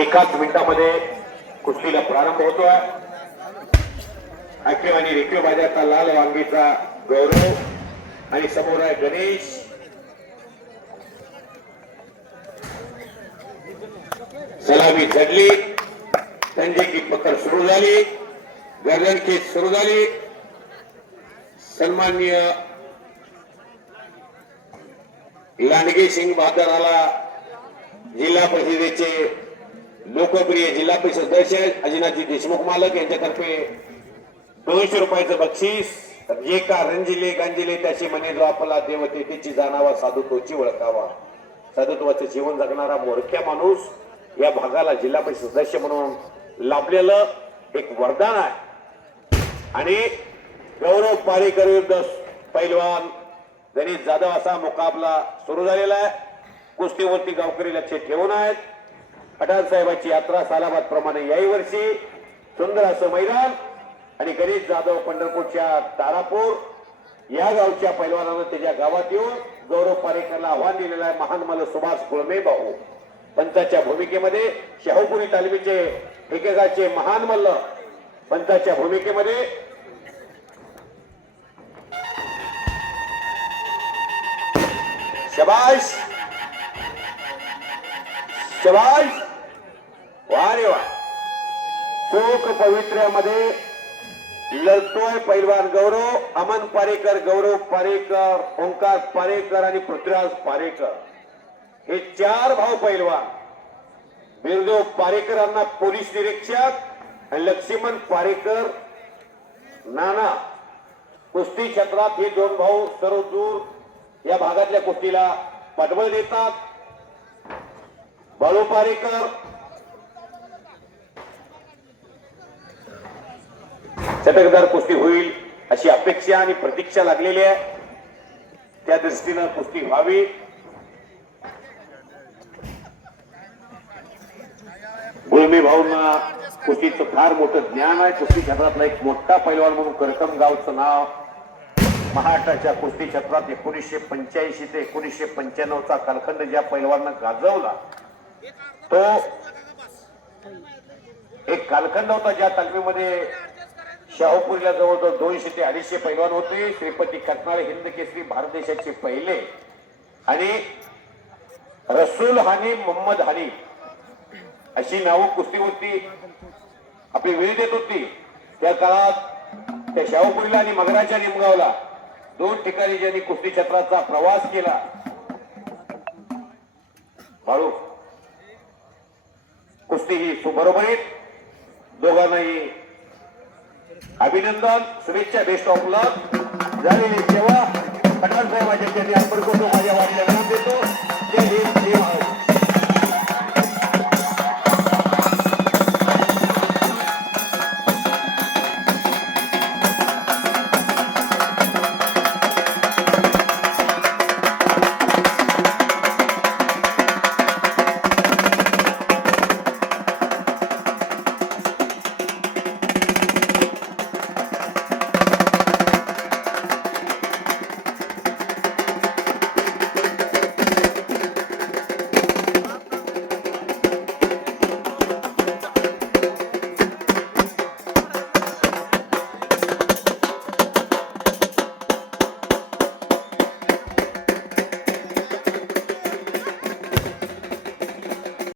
एकाच मिनिटामध्ये कुस्तीला प्रारंभ होतोय. ऍक्टिव्ह आणि रिक्टिव्ह बाजारचा लाल वांगीचा गौरव आणि समोर आहे गणेश. सलामी झडली, संजय की पकड सुरू झाली, गर्दन खेच सुरू झाली. सन्माननीय लांडगे सिंग बहादराला जिल्हा परिषदेचे लोकप्रिय जिल्हा परिषद सदस्य अजिनाथजी देशमुख मालक यांच्यातर्फे 200 रुपयाचं बक्षीस. जे का रंजिले गांजिले त्याची म्हणे जो आपला देवते त्याची जाणावा, साधुत्वाची ओळखावा. साधुत्वाचं जीवन जगणारा मोरक्या माणूस या भागाला जिल्हा परिषद सदस्य म्हणून लाभलेलं एक वरदान आहे. आणि गौरव पारेकर विरुद्ध पैलवान गणेश जाधव असा मुकाबला सुरू झालेला आहे. कुस्तीवरती गावकरी लक्ष ठेवून आहेत. पठाण साहेबांची यात्रा सालाबाद प्रमाणे याही वर्षी सुंदर असं मैदान. आणि गणेश जाधव पंढरपूरच्या तारापूर या गावच्या पैलवानानं त्याच्या गावात येऊन गौरव पारेकरला आव्हान दिलेलं आहे. महान मल्ल सुभाष गुळमे भाऊ पंचाच्या भूमिकेमध्ये शाहूपुरी तालमीचे एकेकाचे महान मल्ल पंचाच्या भूमिकेमध्ये शबाश शबाश वा रे वा. चोख पवित्र्यामध्ये लढतोय पैलवान गौरव. अमन पारेकर, गौरव पारेकर, ओंकार पारेकर आणि पृथ्वीराज पारेकर हे 4 भाऊ पैलवान. बिरदेव पारेकरांना पोलीस निरीक्षक आणि लक्ष्मण पारेकर नाना कुस्ती क्षेत्रात हे 2 भाऊ सर्व दूर या भागातल्या कुस्तीला पाठबळ देतात. बाळू पारेकर चटकदार कुस्ती होईल अशी अपेक्षा आणि प्रतीक्षा लागलेली आहे. त्या दृष्टीनं कुस्ती व्हावी. गुळमे भाऊंना कुस्तीचं फार मोठं ज्ञान आहे. कुस्ती क्षेत्रातला एक मोठा पैलवान म्हणून करकम गावचं नाव महाराष्ट्राच्या कुस्ती क्षेत्रात 1985 ते 1995चा कालखंड ज्या पैलवानानं गाजवला तो एक कालखंड होता. ज्या तालमीमध्ये शाहूपुरीला जवळजवळ 200 ते 250 पैलवान होते. श्रीपती कटनाळे हिंद केसरी भारत देशाचे पहिले आणि रसूल हानी, मोहम्मद हानी अशी नावं कुस्तीवरती आपली वेळ देत होती. त्या काळात त्या शाहूपुरीला आणि मगराच्या निमगावला 2 ठिकाणी ज्यांनी कुस्ती क्षेत्राचा प्रवास केला. बाळू कुस्ती ही सुबरोबरीत दोघांनाही अभिनंदन, शुभेच्छा, बेस्ट ऑफ लक. झालेली सेवा पठाण साहेबांच्या अर्पण करतो. माझ्या वारीला देतो. जय हिंद, जय महाराष्ट्र.